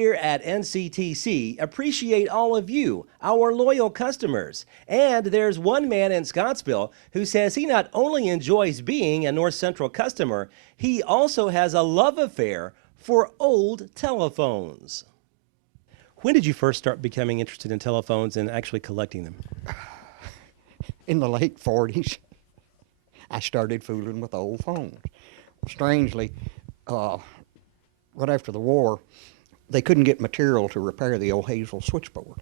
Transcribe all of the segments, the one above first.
here at NCTC appreciate all of you, our loyal customers. And there's one man in Scottsville who says he not only enjoys being a North Central customer, he also has a love affair for old telephones. When did you first start becoming interested in telephones and actually collecting them? In the late 40s, I started fooling with old phones. Strangely, right after the war, they couldn't get material to repair the old Hazel switchboard.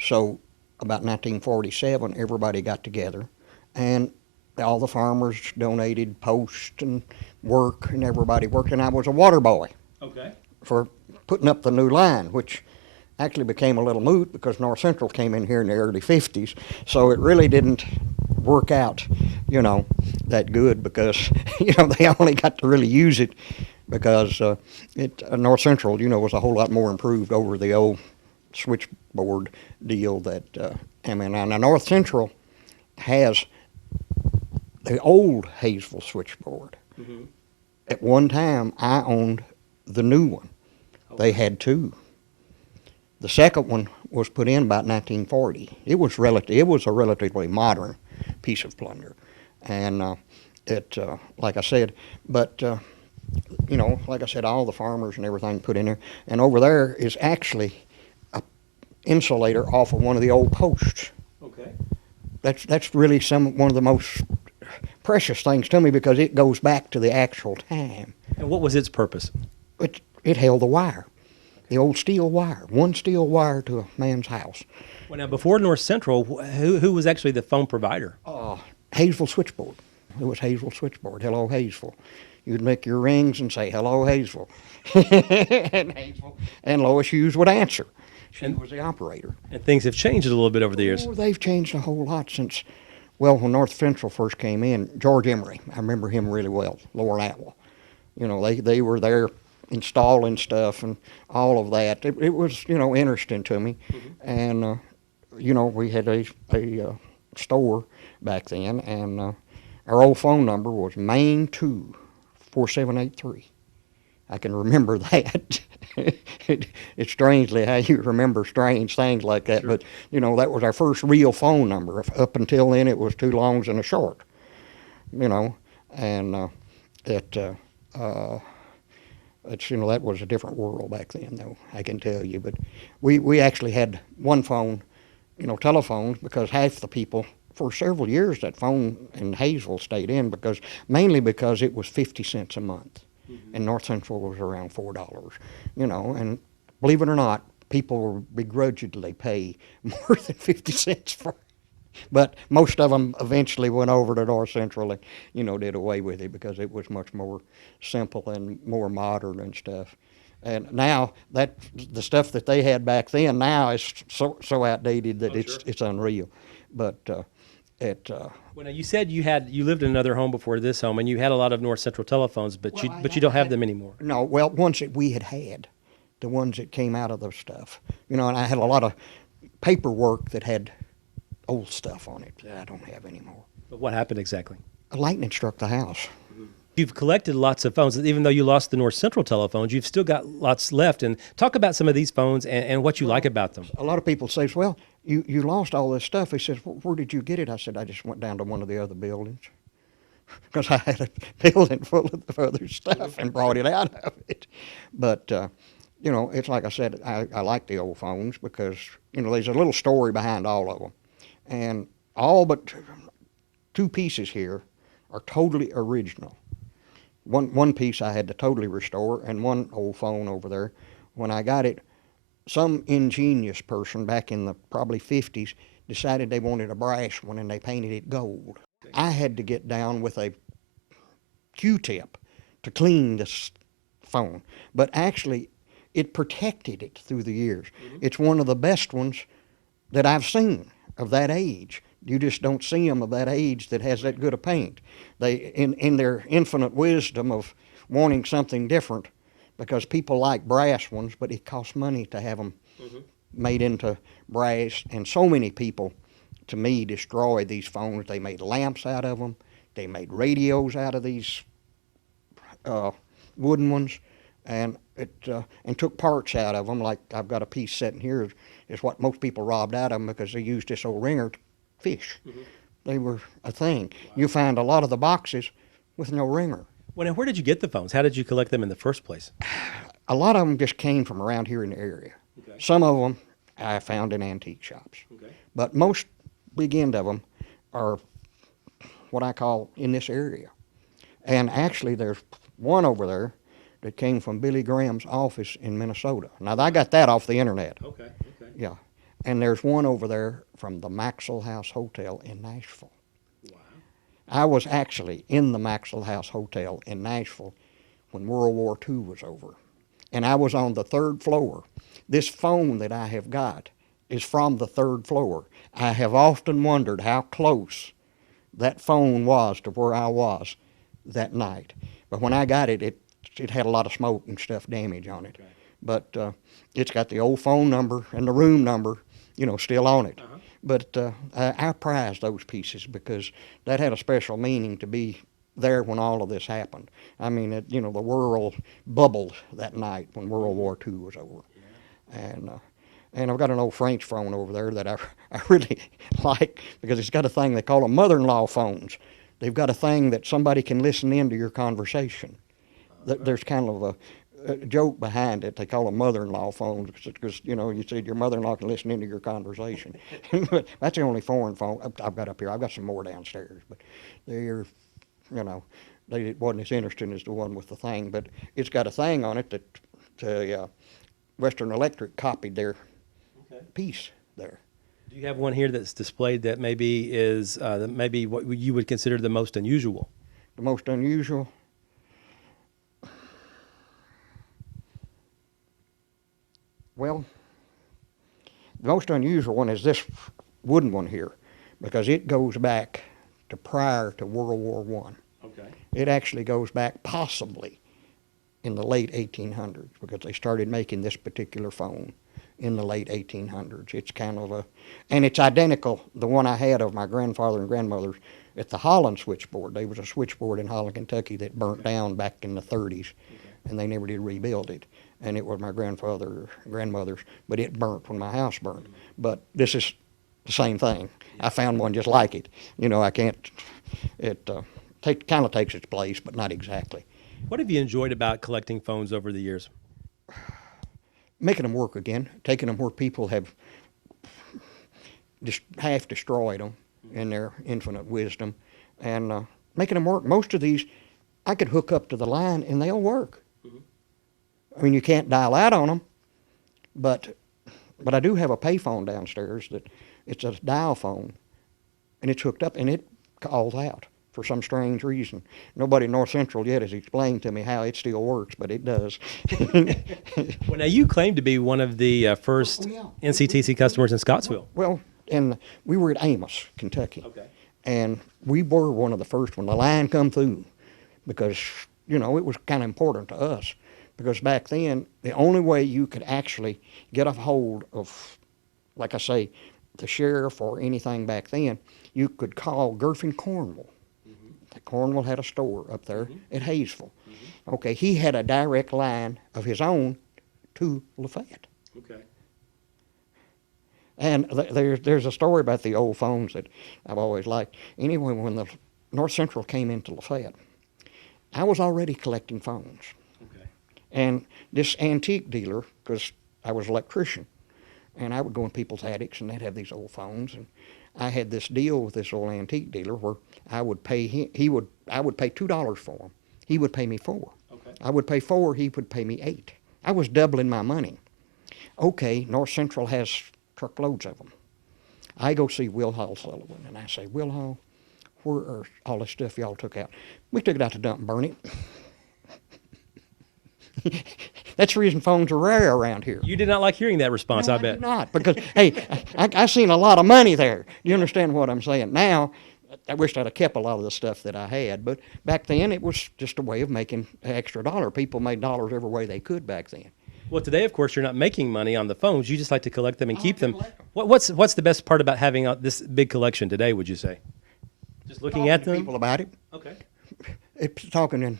So about 1947, everybody got together, and all the farmers donated posts and work, and everybody worked, and I was a water boy for putting up the new line, which actually became a little moot because North Central came in here in the early 50s, so it really didn't work out, that good because, they only got to really use it because North Central, was a whole lot more improved over the old switchboard deal that, now North Central has the old Hazel switchboard. Mm-hmm. At one time, I owned the new one. Okay. They had two. The second one was put in about 1940. It was a relatively modern piece of plunder, and like I said, but like I said, all the farmers and everything put in there, and over there is actually a insulator off of one of the old posts. Okay. That's really one of the most precious things to me because it goes back to the actual time. And what was its purpose? It held the wire. The old steel wire, one steel wire to a man's house. Well, now before North Central, who was actually the phone provider? Hazel switchboard. It was Hazel switchboard. Hello, Hazel. You'd make your rings and say, hello, Hazel. and Lois Hughes would answer. She was the operator. And things have changed a little bit over the years. Oh, they've changed a whole lot since, when North Central first came in, George Emery, I remember him really well, Lower Atwell. They were there installing stuff and all of that. It was, interesting to me. Mm-hmm. And, we had a store back then, and our old phone number was Main 2 4783. I can remember that. It's strangely how you remember strange things like that, sure. But, that was our first real phone number. Up until then, it was two longs and a short, and that was a different world back then, though, I can tell you. But we actually had one phone, telephones, because half the people, for several years, that phone in Hazel stayed in mainly because it was 50 cents a month. Mm-hmm. And North Central was around $4, and believe it or not, people will begrudgingly pay more than 50 cents for it. But most of them eventually went over to North Central and, did away with it because it was much more simple and more modern and stuff. And now the stuff that they had back then now is so outdated that it's unreal. But well, now you said you lived in another home before this home, and you had a lot of North Central telephones, but you don't have them anymore. No, ones that we had, the ones that came out of the stuff, and I had a lot of paperwork that had old stuff on it that I don't have anymore. But what happened exactly? A lightning struck the house. You've collected lots of phones. Even though you lost the North Central telephones, you've still got lots left. And talk about some of these phones and what you like about them. A lot of people say, well, you lost all this stuff. He says, where did you get it? I said, I just went down to one of the other buildings because I had a building full of other stuff and brought it out of it. But, it's like I said, I like the old phones because, there's a little story behind all of them. And all but two pieces here are totally original. One piece I had to totally restore, and one old phone over there, when I got it, some ingenious person back in the probably 50s decided they wanted a brass one and they painted it gold. I had to get down with a Q-tip to clean this phone, but actually it protected it through the years. Mm-hmm. It's one of the best ones that I've seen of that age. You just don't see them of that age that has that good a paint. They, in their infinite wisdom of wanting something different, because people like brass ones, but it costs money to have them made into brass. And so many people, to me, destroyed these phones. They made lamps out of them. They made radios out of these wooden ones. and and took parts out of them. Like I've got a piece sitting here is what most people robbed out of them because they used this old ringer to fish. They were a thing. You find a lot of the boxes with no ringer. Well, now, where did you get the phones? How did you collect them in the first place? A lot of them just came from around here in the area. Okay. Some of them I found in antique shops. Okay. But most big end of them are what I call in this area. And actually there's one over there that came from Billy Graham's office in Minnesota. Now I got that off the internet. Okay. Okay. Yeah. And there's one over there from the Maxwell House Hotel in Nashville. Wow. I was actually in the Maxwell House Hotel in Nashville when World War II was over. And I was on the 3rd floor. This phone that I have got is from the 3rd floor. I have often wondered how close that phone was to where I was that night. But when I got it, it had a lot of smoke and stuff damage on it. Okay. But it's got the old phone number and the room number, still on it. Uh-huh. But I prize those pieces because that had a special meaning to be there when all of this happened. I mean, the world bubbled that night when World War II was over. Yeah. And I've got an old French phone over there that I really like because it's got a thing they call them mother-in-law phones. They've got a thing that somebody can listen into your conversation. There's kind of a joke behind it. They call them mother-in-law phones because you said your mother-in-law can listen into your conversation. But that's the only foreign phone I've got up here. I've got some more downstairs, but they're, they wasn't as interesting as the one with the thing. But it's got a thing on it that Western Electric copied their piece there. Do you have one here that's displayed that maybe is maybe what you would consider the most unusual? The most unusual? Well, the most unusual one is this wooden one here because it goes back to prior to World War I. Okay. It actually goes back possibly in the late 1800s because they started making this particular phone in the late 1800s. It's kind of and it's identical, the one I had of my grandfather and grandmother's at the Holland switchboard. There was a switchboard in Holland, Kentucky that burnt down back in the 30s, and they never did rebuild it. And it was my grandmother's, but it burnt when my house burned. But this is the same thing. I found one just like it. I can't, it kind of takes its place, but not exactly. What have you enjoyed about collecting phones over the years? Making them work again, taking them where people have just half destroyed them in their infinite wisdom, and making them work. Most of these, I could hook up to the line and they'll work. I mean, you can't dial out on them, but I do have a payphone downstairs that it's a dial phone, and it's hooked up and it calls out for some strange reason. Nobody in North Central yet has explained to me how it still works, but it does. Well, now you claim to be one of the first NCTC customers in Scottsville. Well, and we were at Amos, Kentucky. Okay. And we were one of the first when the line come through because, it was kind of important to us. Because back then, the only way you could actually get a hold of, like I say, the sheriff or anything back then, you could call Gerfin Cornwall. Cornwall had a store up there at Hayesville. Okay, he had a direct line of his own to Lafayette. Okay. And there's a story about the old phones that I've always liked. Anyway, when the North Central came into Lafayette, I was already collecting phones. Okay. And this antique dealer, because I was an electrician, and I would go in people's attics and they'd have these old phones, and I had this deal with this old antique dealer where I would pay I would pay $2 for them. He would pay me $4. Okay. I would pay $4, he would pay me $8. I was doubling my money. Okay, North Central has truckloads of them. I go see Will Hall Sullivan, and I say, Will Hall, where are all this stuff y'all took out? We took it out to dump and burn it. That's the reason phones are rare around here. You did not like hearing that response, No, I bet. did not, because, hey, I seen a lot of money there. You understand what I'm saying? Now, I wished I'd have kept a lot of the stuff that I had, but back then it was just a way of making an extra dollar. People made dollars every way they could back then. Well, today, of course, you're not making money on the phones. You just like to collect them and keep them. What's the best part about having this big collection today, would you say? Just looking at them? People about it. Okay. It's talking in,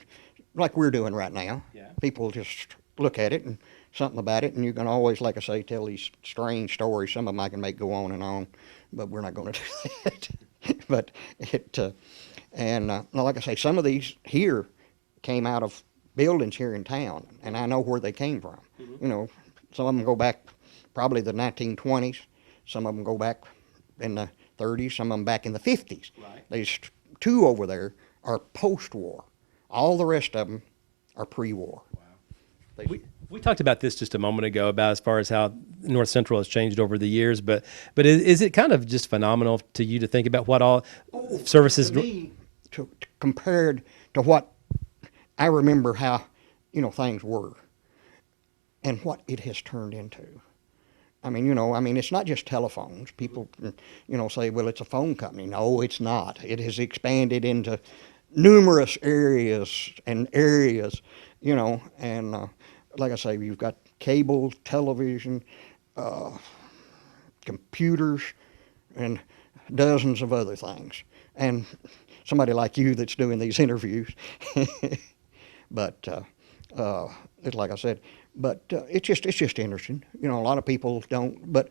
like we're doing right now. Yeah. people just look at it and something about it, and you can always, like I say, tell these strange stories. Some of them I can make go on, but we're not going to do that. But now, like I say, some of these here came out of buildings here in town, and I know where they came from. You know, some of them go back probably the 1920s. Some of them go back in the 30s. Some of them back in the 50s. Right. There's two over there are post-war. All the rest of them are pre-war. Wow. We talked about this just a moment ago about as far as how North Central has changed over the years, but is it kind of just phenomenal to you to think about what all services? To me, compared to what I remember how, things were and what it has turned into. I mean, it's not just telephones. People, say, well, it's a phone company. No, it's not. It has expanded into numerous areas, and like I say, you've got cable, television, computers, and dozens of other things. And somebody like you that's doing these interviews. But it's like I said, but it's just interesting. A lot of people don't. But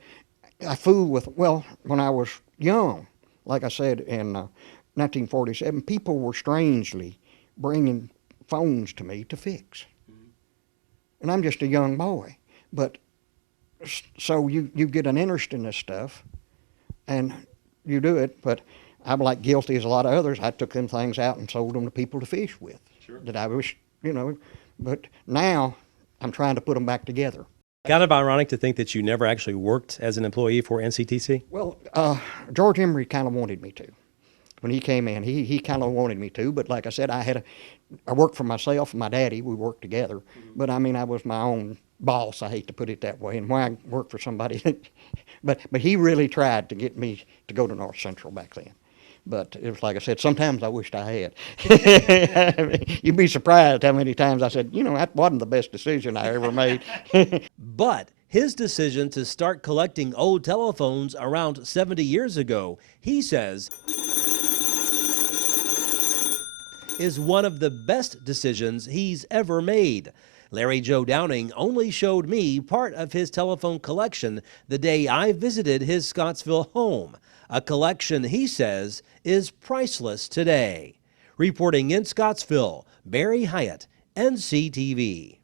I fool with, when I was young, like I said, in 1947, people were strangely bringing phones to me to fix. And I'm just a young boy. But so you get an interest in this stuff, and you do it. But I'm like guilty as a lot of others. I took them things out and sold them to people to fish with. Sure. That I wish, but now I'm trying to put them back together. Kind of ironic to think that you never actually worked as an employee for NCTC? Well, George Emery kind of wanted me to. When he came in, he kind of wanted me to, but like I said, I worked for myself and my daddy. We worked together, but I mean, I was my own boss. I hate to put it that way, and why I worked for somebody, but he really tried to get me to go to North Central back then. But it was like I said, sometimes I wished I had. I mean, you'd be surprised how many times I said, that wasn't the best decision I ever made. But his decision to start collecting old telephones around 70 years ago, he says, is one of the best decisions he's ever made. LarryJoeDowning only showed me part of his telephone collection the day I visited his Scottsville home, a collection he says is priceless today. Reporting in Scottsville, Barry Hyatt, NCTV.